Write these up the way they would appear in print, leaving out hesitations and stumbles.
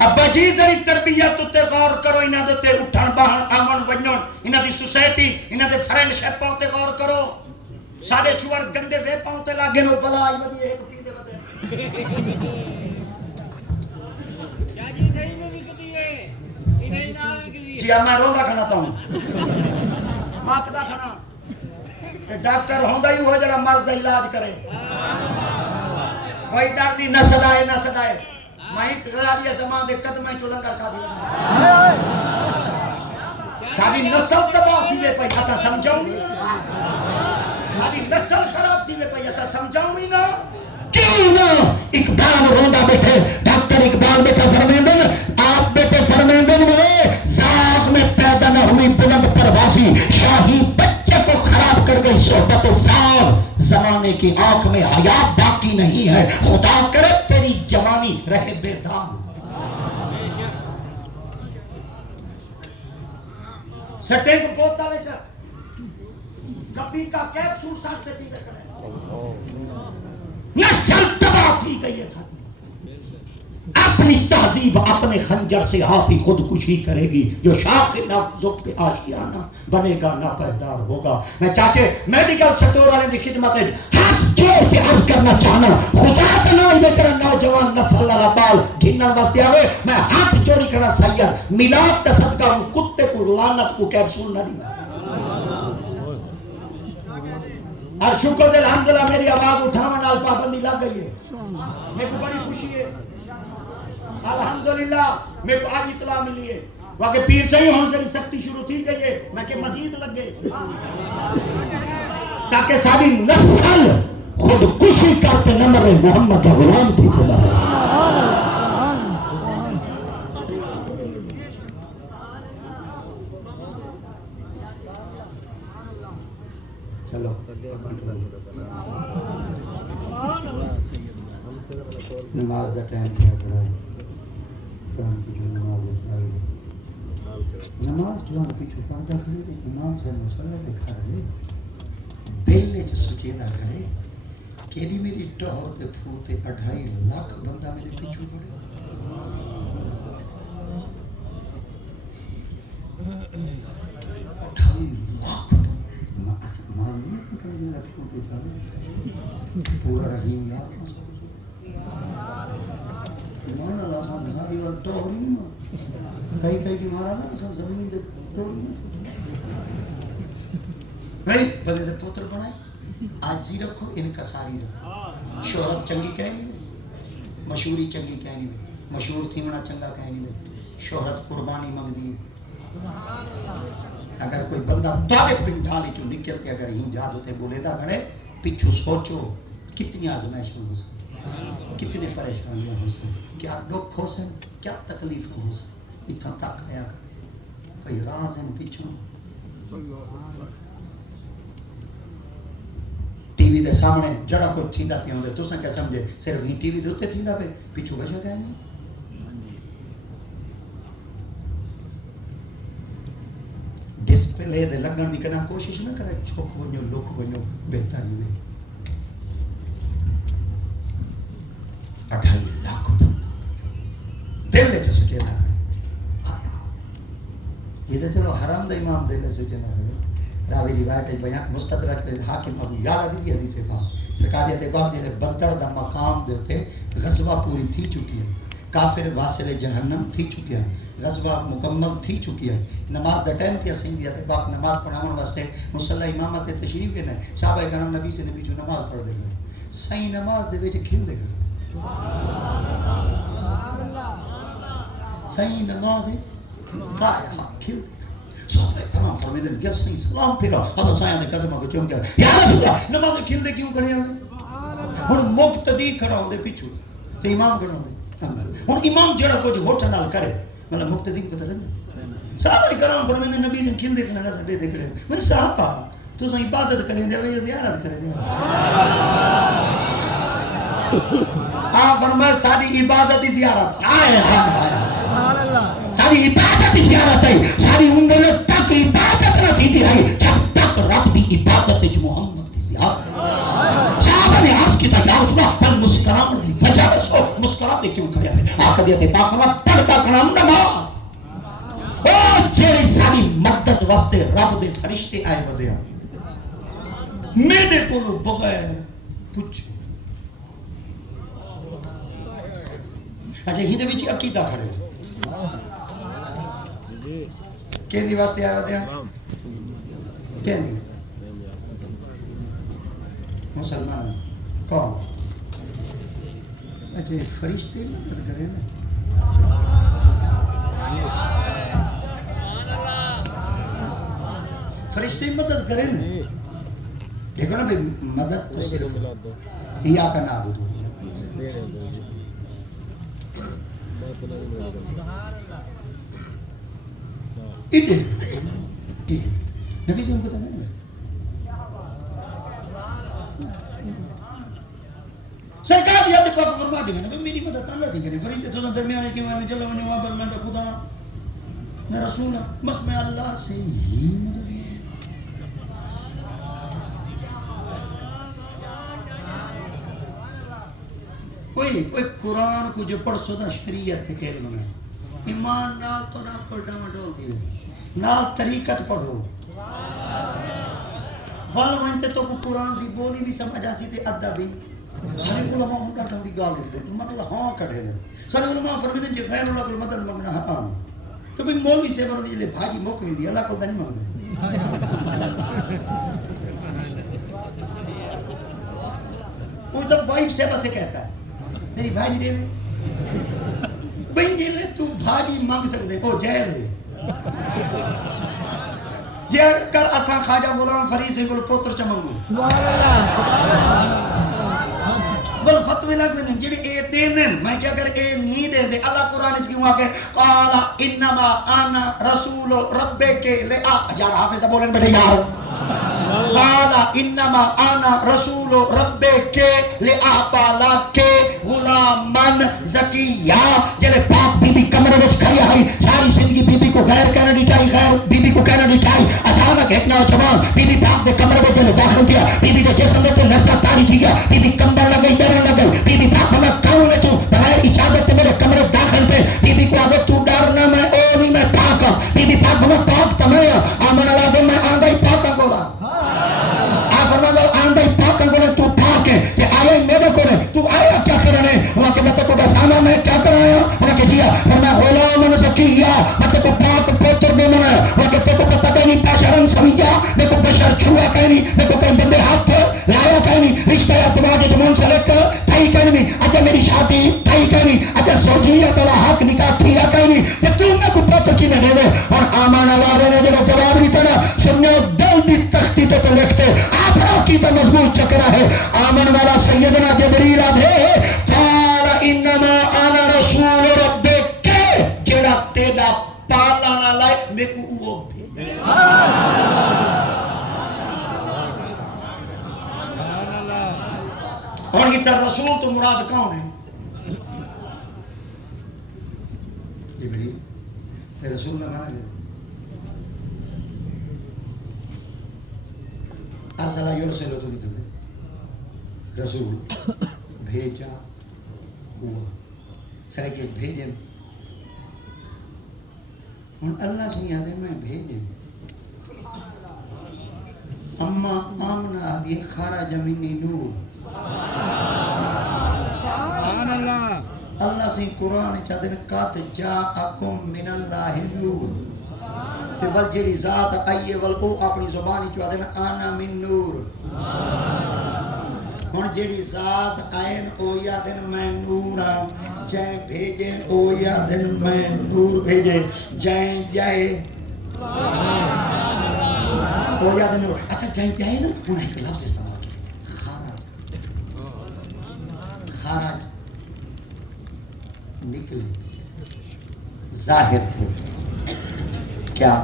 ابا جی ذری تربیت تے غور کرو، انہاں دے تے اٹھن باہن آون ونجن، انہاں دی سوسائٹی، انہاں دے فرینڈ شپ تے غور کرو. سارے چور گندے وے پاؤں تے لاگے نو بلا آئی ودی ایک پی دے ودے. جی میں روندا کھڑا تا ہوں ماکدا کھڑا. ڈاکٹر ہوندا ہی وہ جڑا مرض دا علاج کرے. کوئی ڈر دی نہ سدائے نہ سدائے. میں غزالی زمان دے قدمیں چو لنگر کھا دیا. ساری نسل تباہ تھی لے پئی اسا سمجھاؤں نہیں. ساری نسل خراب تھی لے پئی اسا سمجھاؤں نہیں نا. کیوں نہ اقبال روندا بیٹھے، ڈاکٹر اقبال بیٹھا فرمیندن آپ بیٹے فرمیندن میں زاغ میں پیدا نہ ہوئی بلند پروازی، شاہی بچے کو خراب کر گئی صحبت و زاغ. زمانے کی آنکھ میں حیا باقی نہیں ہے، خدا کرے تیری جوانی رہے بے داغ. سٹے کو بوتا لے جا کبھی کا کیپسول ساتھ پی دے کرے. نسل تباہ تھی گئی ہے ساتھی. اپنی تہذیب اپنے خنجر سے آپ ہی خودکشی کرے گی. جو شاخ نازک پہ آشیانہ بنے گا نہ پائیدار ہوگا. میں چاچے میڈیکل سٹور والے کی خدمت ہے ہاتھ جوڑ کے عرض کرنا چاہنا خدا کا نام لے کر نوجوان نسل والا بال گھنن واسطے آوے. میں ہاتھ جوڑی کرنا سید میلاد تے صدقہ ہوں کتے کو لعنت کو کیپسول نہ دی. اور شکر دے الحمدللہ میری آواز اٹھاون نال پابندی لگ گئی ہے. میرے کو بڑی خوشی ہے الحمدللہ. میرے کو آج اطلاع ملی ہے واقع پیر صحیح ہوں جڑی سختی شروع تھی گئی ہے میں کہ مزید لگے تاکہ ساری نسل خودکشی کرتے نہ مرے. محمد کا غلام تھی خدا. چلو نماز دا ٹائم کیا کرا ہے. نماز جوان پیچھو پاندہ کھڑے دے امام سے مسئلہ دکھا رہے بیلے جو سچیدہ کھڑے کیلی میری ٹہو تے پھوتے 2.5 لاکھ بندہ میرے پیچھو کھڑے. 2.5 لاکھ معلوم ہے کہ میرا پھوتے جانے پورا رحیم یاد مانا لازم نبی اور توڑی نہیں کئی کئی کی مارا نا سب زمین دے توڑی نہیں بندے دے پوتر بنائے. آجزی رکھو انکساری رکھو. شہرت چنگی کہنی میں مشہوری چنگی کہنی میں مشہور تھیمنا چنگا کہنی میں. شہرت قربانی منگ دی. اگر کوئی بندہ تارے پنڈالی چو نکل کے اگر ہی جاز ہوتے بولے دا کھڑے پچھو سوچو کتنی آزمائش ہو سکتی، کتنے پریشانیاں ہو سکتی، کیا دکھ ہو سکتی، کیا تکلیف ہو سکتی. اتنا تک آیا کرے کوئی راز ہیں پیچھوں. ٹی وی دے سامنے جڑا کوئی تھیندا پیا ہوندے تساں کیا سمجھے صرف ہی ٹی وی دے اوتے تھیندا پے پیچھوں وجہ کیا نہیں. ڈسپلے دے لگن دی کنا کوشش نہ کرے چھپ ونجو لک ونجو بہتر ہوئے. 2.5 لاکھ دل دے سچے نہ یہ تو چلو حرام دا امام دل دے سچے نہ راوی روایت ہے بیان مستدرک حاکم ابو یعلا دی حدیث ہے سرکار دے باب دے بدر دا مقام دے تے غزوہ پوری تھی چکی ہے. کافر واصل جہنم تھی چکی ہے. غزوہ مکمل تھی چکی ہے. نماز دا ٹائم تھی سنگھ دیا تے باپ نماز پڑھاون واسطے مصلی امامت تشریف کے نے صحابہ کرام نبی سے پیچھے نماز پڑھ دے گئے. صحیح نماز دے وچ کھل دے گئے. صحیح نماز ہے دائما کھل دے گئے. صحابہ کرام فرمیدن یا صحیح سلام پھیرا حضرت سایہ نے قدمہ کو چوم کیا یا رسول اللہ نماز کھل دے کیوں کھڑے ہوئے. ہن مقتدی کھڑا ہوندے پیچھے تے امام کھڑا ہوندے. ہن امام جڑا کچھ ہوٹھ نال کرے مطلب مقتدی کو پتہ لگدا. صحابہ کرام فرمیدن نبی نے کھل دے کھڑا نہ دے کھڑے میں صحابہ تو عبادت کریں دے یا زیارت کریں دے. فرمایا ساری عبادت زیارت ساری عبادت زیارت ہے. ساری عمر تک عبادت نہ تھی ہے جب تک رب دی عبادت محمد دی زیارت. صحابہ نے عرض کیا یا رسول اللہ پر مسکراہٹ دی وجہ دسو مسکراتے کیوں کھڑے ہیں. آقا حضرت پاک نے پڑھتا کلام نماز او جیڑی ساری مدد واسطے رب دے فرشتے آئے ودیا میرے کو بغیر پوچھ اچھا ہی دے وچ عقیدہ کھڑے کیندی واسطے آئے ودیا کیندی مسلمان کون اچھا فرشتے مدد کرے نا فرشتے مدد کرے نا دیکھو نا بھئی مدد تو صرف یا کا نابود نبی سے ہم پتہ نہیں سرکار یاد پاک فرما دی میں میری مدد اللہ سے کرے فرشتے تو درمیان کے میں چلو میں واپس میں خدا نہ رسول بس میں اللہ سے ہی مدد کوئی قرآن کو جو پڑھ سو دا شریعت کے علم میں ایمان نال تو نہ کو ڈاما ڈول دی نال طریقت پڑھو وال وانتے تو قرآن دی بولی بھی سمجھ آسی تے ادب بھی سارے علماء ہوں ڈاٹا دی گال لکھ دیں ایمان اللہ ہاں کڑھے دیں سارے علماء فرمی دیں کہ غیر اللہ کو مدد مگنا حرام تو بھی مولوی سے بڑھ دیلے بھاگی موقعی دی اللہ کو دنی مگ دیں وہ جب وائف سے بسے کہتا ہے تیری بھاجی دے بین جیلے تو بھاجی مانگ سکتے او جیل دے جیل کر اساں خواجہ غلام فرید سے بول پوتر چمنگو سبحان اللہ بل فتوی لگ میں جڑی اے دینن میں کیا کر اے نہیں دے دے اللہ قرآن وچ کیوں آکے قال انما انا رسول ربک لآ یار حافظ بولن بیٹے یار قال انما انا رسول ربک لآبالک غلامن زکیہ جلے پاک بی بی کمرے وچ کھڑی آئی ساری زندگی بی بی کو غیر کہنا ڈٹائی غیر بی بی کو کہنا ڈٹائی اچانک ایک نوجوان بی بی پاک دے کمرے وچ جلے داخل کیا بی بی دے جسم تے لرزہ تاری کی گیا بی بی کمبر لگئی ڈرن لگئی بی بی پاک میں کون ہے تو بغیر اجازت سے میرے کمرے داخل پہ بی بی کو آگے تو ڈرنا میں او نہیں میں پاک ہوں بی بی پاک میں پاک تمہیں آمن اللہ دے میں آندہ ہی پاک ہوں بولا فرمان آندہ ہی پاک ہوں بولا تو پاک ہے کہ آیا ہی میرے کو رہے تو آیا کیا کرنے وہاں کے مطلب کو بسانا میں کیا کرایا وہاں کے جیا فرمان غلام زکیہ مطلب کو پاک پوتر دے منا وہاں کے تے کو پتہ کہیں نہیں پاشرن سویہ میں کو بشر چھوا کہیں نہیں میں کو کہیں بندے ہاتھ لایا کہیں نہیں رشتہ اتباع جو منسلک تھائی کہیں نہیں اگر میری شادی تھائی کہیں نہیں اگر سوچیہ تلا حق نکاح تھیا کہیں نہیں کہ تم میں کو پوتر کی نہ دے اور آمانہ والے نے جو جواب نہیں تنا سننے دل دی تختی تو لکھتے آپ کی تو مضبوط چکرہ ہے آمن والا سیدنا جبریل آدھے قال انما انا رسول ربک جڑا تیرا پالانا لائے میں کو وہ بھیجے اور یہ تر رسول تو مراد کون ہے جبریل تے رسول نہ مانا جائے ارسلہ یرسلو تو نکل دے رسول بھیجا ہوا سرکی بھیجیں ان اللہ سے یاد ہے میں بھیجیں اما آمنہ آدھی خارج منی نور اللہ سے قرآن چاہتے ہیں کات جاءکم من اللہ نور تے ول جڑی ذات آئیے ول او اپنی زبانی چاہتے ہیں آنا من نور ہن جڑی ذات آئین او یادن میں نورا جائیں بھیجیں او یادن میں نور بھیجیں جائیں جائے او یادن نور اچھا جائیں جائے نا انہیں ایک لفظ استعمال کی خارج خارج نکلے ظاہر کو کیا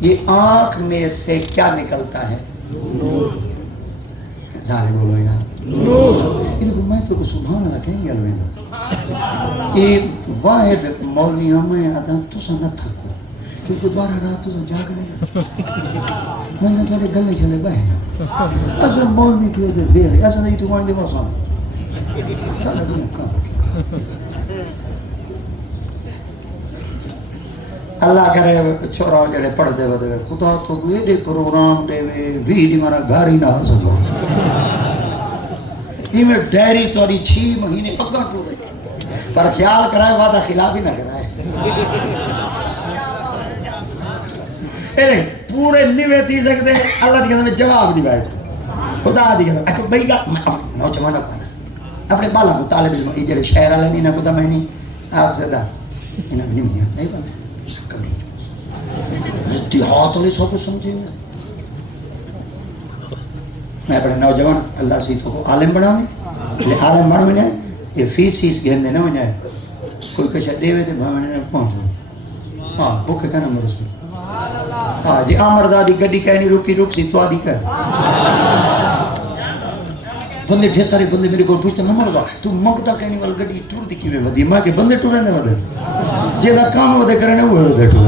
یہ آنکھ میں سے کیا نکلتا ہے نور ظاہر بولو یار ان کو میں تو سبحان اللہ کہیں گے الویدہ یہ واحد مولوی ہمیں آتا تو سا نہ تھکو کیونکہ 12 رات تو سا جاگ رہے میں نے تھوڑے گلے چلے بہنا اصل مولوی کی وجہ بیلے اصل نہیں تو مانگے موسم سارا دن کام اللہ کرے چھوڑا جڑے پڑھ دے ودے خدا تو ایڈے پروگرام دے بھی دی مارا گھر ہی نہ آ سکو میں ڈیری توری 6 مہینے اگاں ٹورے پر خیال کرائے وعدہ خلاف ہی نہ کرائے پورے نیوے تھی سکتے اللہ دی قسم میں جواب نہیں بائے خدا دی قسم اچھا بھئی گا نوجوان اپنے بالا کو طالب علم یہ جڑے شہر والے نہیں نہ خدا میں نہیں آپ سے دا انہاں نہیں میاں نہیں پتہ اتحاد والے سب کو سمجھیں گے میں اپنے نوجوان اللہ سے تو عالم بناویں عالم بن میں یہ فیس گھندے نہ وجائے کوئی کچھ دے دے بھاونے نہ پہنچ ہاں بھوکے کا نمبر اس میں ہاں جی آمردادی گڈی کہنی رکی سی تو آدھی کہ بندے ڈھیر سارے بندے میرے کو پوچھتے ممردا تو منگتا کہنی وال گڈی ٹور دی کیویں ودی میں کہ بندے ٹورے نے ودے جے دا کام ودے کرنے وہ ودے ٹور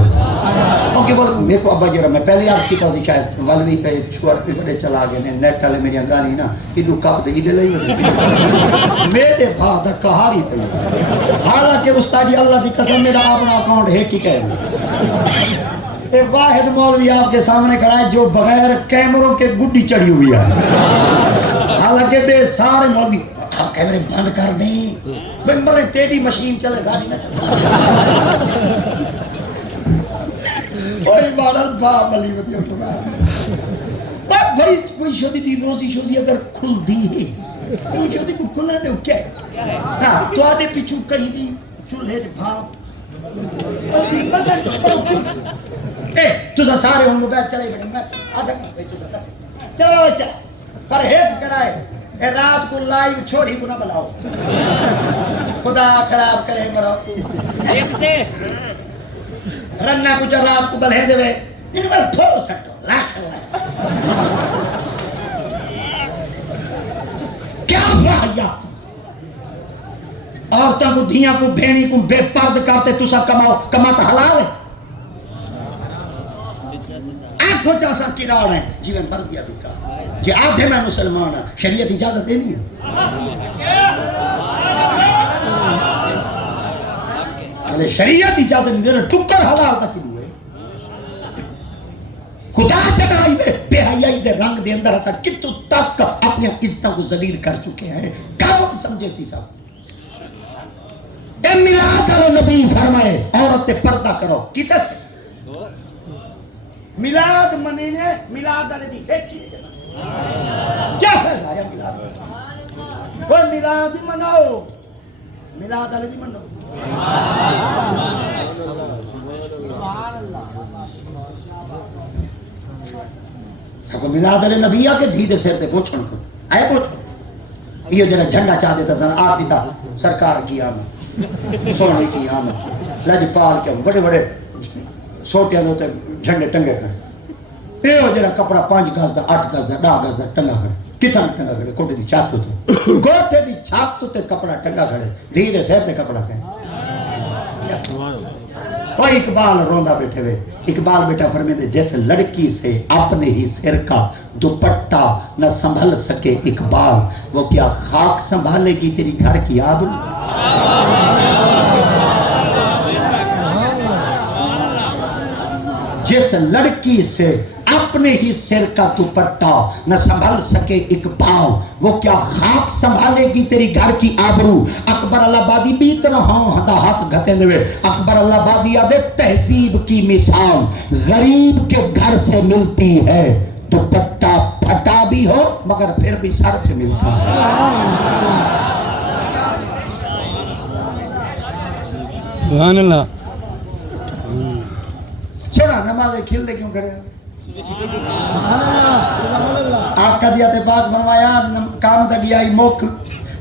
اوکے بول میرے کو ابا جرا میں پہلے عرض کیتا تھی شاید والوی پہ چھوڑ پہ بڑے چلا گئے نے نیٹ والے میری گانی نا ایدو کپ دے ایدے لئی ودے میرے بھا دا کہاری پہ حالانکہ استادی اللہ دی قسم میرا اپنا اکاؤنٹ ہے کی کہے ایک واحد مولوی آپ کے سامنے کھڑا ہے جو بغیر کیمروں کے گڈی چڑھی ہوئی ہے حالانکہ بے سارے مولوی کیمرے بند کر دیں بمبرے تیری مشین چلے گاڑی نہ کوئی ماڈل باپ علی مطی اٹھا بھائی کوئی شدی دی روزی شوزی اگر کھل دی ہے کوئی شدی کو کھلنا دے کیا ہے تو آدھے پیچھو کہیں دی چولہے دے بھاپ تُسا سارے ہوں موبائل چلے بڑھیں میں آدھا چلو چلو پر ہیٹ کرائے اے رات کو لائیو چھوڑی کو نہ بلاؤ خدا خراب کرے براؤ دیکھتے رنہ کچھ رات کو بلے دے وے انہوں میں تھو سکتو لاکھ اللہ کیا واحیات عورتوں کو دھیاں کو بھینی کو بے پرد کرتے تو سب کماتا حلال ہے آنکھوں چاسا کراڑ ہیں جیویں مردیا بھی کہا جی آدھے میں مسلمان ہاں شریعت اجازت دینی ہے شریعت اجازت نہیں دینا ٹکر حلال تک ہوئے خدا تنائی میں بے حیائی دے رنگ دے اندر ایسا کتو تک اپنے عزتوں کو ذلیل کر چکے ہیں کون سمجھے سی صاحب اے میلاد نبی فرمائے عورت پردہ کرو کیتا سے میلاد منینے میلاد علی دی ایک چیز کیا فیصلہ ہے میلاد کوئی میلاد ہی مناؤ میلاد علی دی مناؤ کو میلاد علی نبی آکے دھیدے سیر دے پوچھن کو آئے پوچھن یہ جنہ جھنڈا چاہ دیتا تھا آپ ہی تھا سرکار کی آمد سونے کی آمد لج پال کے بڑے بڑے سوٹیاں دوتے جھنڈے ٹنگے کھڑے یہ جنہ کپڑا 5 گز دا 8 گز دا 10 گز دا ٹنگا کھڑے کتنا ٹنگا کھڑے کوٹے دی چھات تے کوٹے دی چھات تے کپڑا ٹنگا کھڑے دھیدے سیر دے کپڑا کھڑے اور اقبال روندہ بیٹھے ہوئے اقبال بیٹا فرمیدے جیسے لڑکی سے اپنے ہی سر کا دوپٹہ نہ سنبھل سکے اقبال وہ کیا خاک سنبھالے گی تیری گھر کی آبرو جس لڑکی سے اپنے ہی سر کا دوپٹہ نہ سنبھل سکے اقبال وہ کیا خاک سنبھالے گی تیری گھر کی آبرو اکبر اللہ بادی بیت رہا ہدا ہاتھ گھتے ہوئے اکبر اللہ بادی آدھے تہذیب کی مثال غریب کے گھر سے ملتی ہے دوپٹہ پھٹا بھی ہو مگر پھر بھی سر پہ ملتا ہے سبحان اللہ چھوڑا نماز کھیل دے کیوں کھڑے آپ کا دیات پاک فرمایا کام دا گیا ہی موک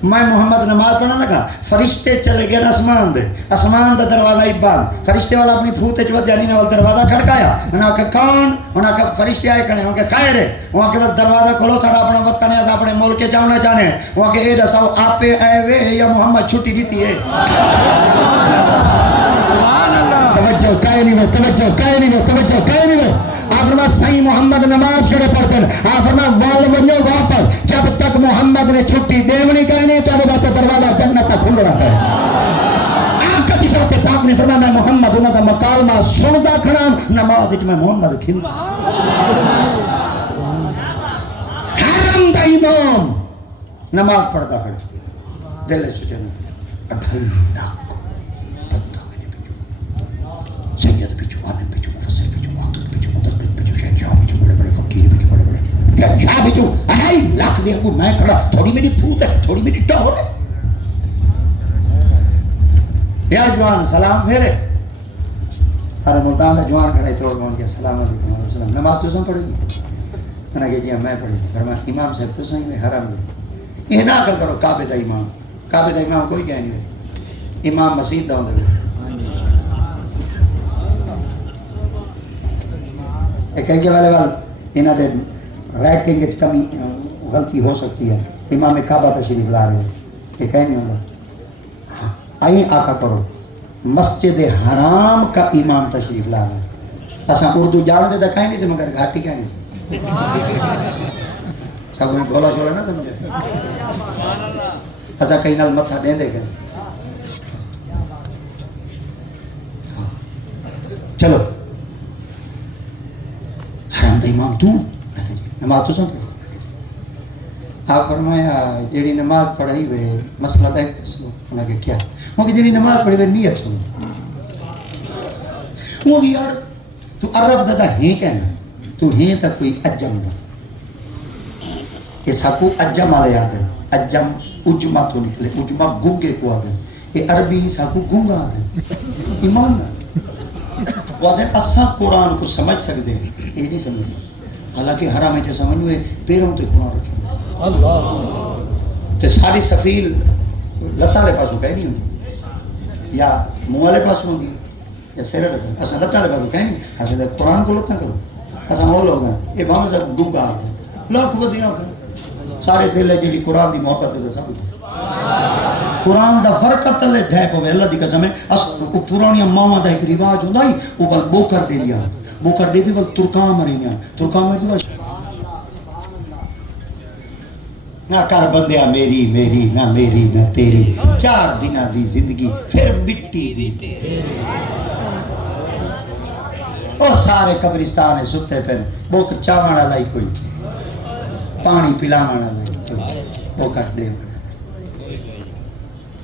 میں محمد نماز پڑھنا لگا فرشتے چلے گئے آسمان دے آسمان دا دروازہ ہی بند فرشتے والا اپنی پھوتے چوت جانی نے والا دروازہ کھڑکایا انہاں کہ کون انہاں کہ فرشتے آئے کھڑے انہاں کہ خیر ہے انہاں کہ دروازہ کھولو ساڑا اپنا وطن ہے اپنے ملک جانا چاہنے ہیں انہاں کہ اے دساؤ آپ پہ آئے ہوئے یا محمد چھٹی دیتی ہے توجہ کہے نہیں وہ توجہ کہے نہیں وہ توجہ کہے نہیں وہ آپ فرما صحیح محمد نماز کرے پڑھتے ہیں آپ فرما وال ونیو واپس جب تک محمد نے چھٹی دیونی کہنی تو اب بس دروازہ جنت تک کھل رہا ہے نے فرمایا میں محمد انہاں دا مکالمہ سندا کھڑا نماز وچ میں محمد کھندا حرم دا امام نماز پڑھتا کھڑا دل سوچنا 2.5 لاکھ بندہ میرے پیچھے سید پیچھے عالم پیچھے مفسر پیچھے واقع پیچھے مدبر پیچھے شہنشاہ پیچھے بڑے بڑے فقیر پیچھے بڑے بڑے شہنشاہ پیچھے 2.5 لاکھ دے کو میں کھڑا تھوڑی میری پھوت ہے تھوڑی میری ٹہر ہے یا جوان سلام پھیرے ہر ملتان دا جوان کھڑا ہے توڑ بہن کیا السلام علیکم علیہ السلام نماز تو سن پڑھے گی میں نے کہا جی میں پڑھی فرمایا امام صاحب تو صحیح میں حرام دے یہ نہ عقل کرو کعبے دا امام کوئی کہہ نہیں رہے امام مسجد دا ہوندے ایک کہیں کہ والے وال انہاں دے رائٹنگ وچ کمی غلطی ہو سکتی ہے امام کعبہ تشریف لا رہے یہ کہیں نہیں ہوگا آئیں آقا کرو مسجد حرام کا امام تشریف لا رہا ہے اساں اردو جان دے تا کہیں نہیں سے مگر گھاٹی کہیں نہیں سے سب میں بولا شولا نا سمجھے اساں کہیں نال متھا دیں دے گئے چلو حرام دا امام تو نماز تو سن پڑھو آپ فرمایا جیڑی نماز پڑھائی ہوئے مسئلہ تھا انہوں نے کیا وہ کہ جیڑی نماز پڑھی ہوئے نیت سنو وہ یار تو عرب دا ہی کہنا تو ہی تک کوئی اجم دا یہ سب کو اجم آلے یاد ہے اجم اجمہ تو نکلے اجمہ گنگے کو آدھے یہ عربی سب کو گنگا آدھے ایمان نا وہ آدھے اساں قرآن کو سمجھ سکتے ہیں یہ نہیں سمجھ حالانکہ حرام ہے جو سمجھ ہوئے پیروں تے قرآن رکھیں اللہ تے ساری سفیل لتاں لے پاسوں کہیں نہیں ہوتی یا منہ والے پاسوں ہوتی یا سیرے رکھیں اساں لتاں لے پاسوں کہیں نہیں اساں قرآن کو لتاں کرو اساں وہ لوگ ہیں یہ بہت سے گنگا آتے ہیں لاکھ بدیاں کہیں سارے دل ہے جی قرآن دی محبت ہے سب قرآن دا فرق تلے ڈھے پوے اللہ دی قسم ہے اس پرانی ماواں دا ایک رواج ہوندا ہی او بل بوکر دے دیا بوکر دے دی ول ترکاں مریاں ترکاں مری نہ کر بندیا میری میری نہ میری نہ تیری 4 دناں دی زندگی پھر مٹی دی او سارے قبرستان ستے پھر بوک چاوڑ والا کوئی پانی پلاوڑ والا کوئی بوکر دے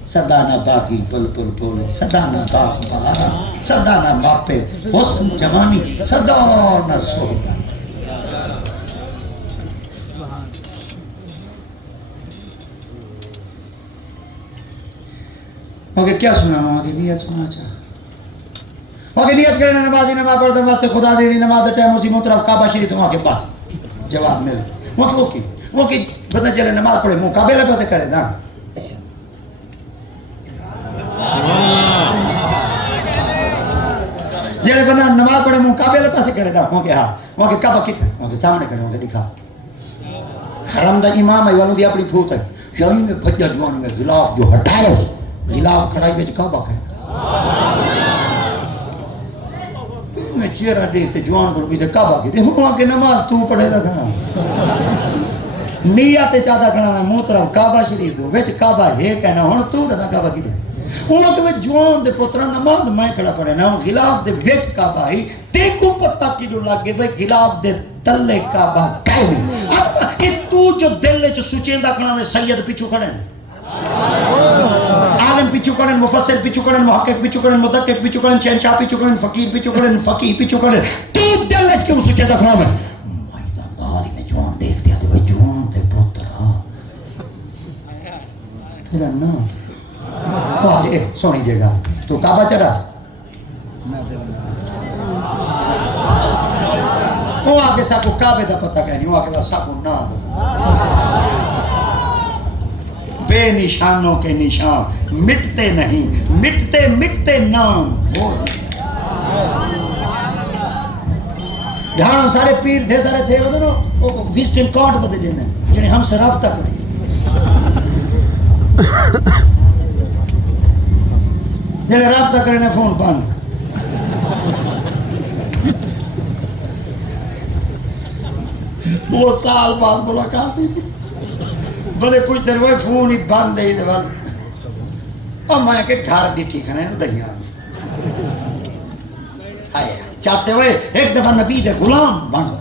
سدا نہ باغی پل پل پول سدا نہ باغ بہارا سدا نہ باپے حسن جوانی سدا نہ صحبت اوکے کیا سنا ہوں آگے نیت سنا چاہا اوکے نیت کرنا نمازی نماز پڑھتا ہوں واسطے خدا دیری نماز دا ٹائم اسی مطرف کعبہ شریف ہوں آگے بس جواب مل اوکے بندہ چلے نماز پڑھے مقابلہ پتہ کرے نا جلے بندہ نماز پڑھے مقابلہ پاسے کرے دا اوکے ہاں اوکے کعبہ کتنے اوکے سامنے کرے اوکے دکھا حرم دا امام ہے والوں دی اپنی پھوت ہے یہی میں بھجا جوان میں غلاف جو ہٹایا غلاف کھڑائی بیچ کعبہ کہے میں چہرہ دیکھتے جوان کو بھی دے کعبہ کی ہوں آکے نماز تو پڑھے دا کھڑا نیت چاہتا کھڑا میں محترم کعبہ شریف دو وچ کعبہ ہے کہنا ہوں تو دا کعبہ کی دے ہوں تو جوان دے پترہ نماز میں کھڑا پڑھے نا غلاف دے وچ کعبہ ہی تے کو پتہ کی جو لگے بھئی غلاف دے تلے کعبہ کہے اب یہ تو جو دل چ سوچیندا کھڑا میں سید پیچھو کھڑے عالم پیچھو کرن مفسر پیچھو کرن محقق پیچھو کرن مدقق پیچھو کرن شہنشاہ پیچھو کرن فقیر پیچھو کرن فقیہ پیچھو کرن تو دل اچ کیوں سوچے دا کھڑا میں گالی میں جوان دیکھ دیا تو جوان دے پترا تیرا نام آجے سونی دے گا تو کعبہ چڑھا وہ آگے سا کو کعبے دا پتہ کہنی وہ آگے سا کو نا دو بے نشانوں کے نشان مٹتے نہیں مٹتے مٹتے نام ہو جہاں سارے پیر دے سارے تھے وہ وزٹنگ کارڈ بدے دینے جنہیں ہم سے رابطہ کریں جنہیں رابطہ کرنے فون بند وہ سال بعد ملاقات تھی بلے کچھ دیر وہ فون ہی بند ہے اور میں کہ گھر بھی ٹھیک ہے نا دہیا چاسے ہوئے ایک دفعہ نبی دے غلام بن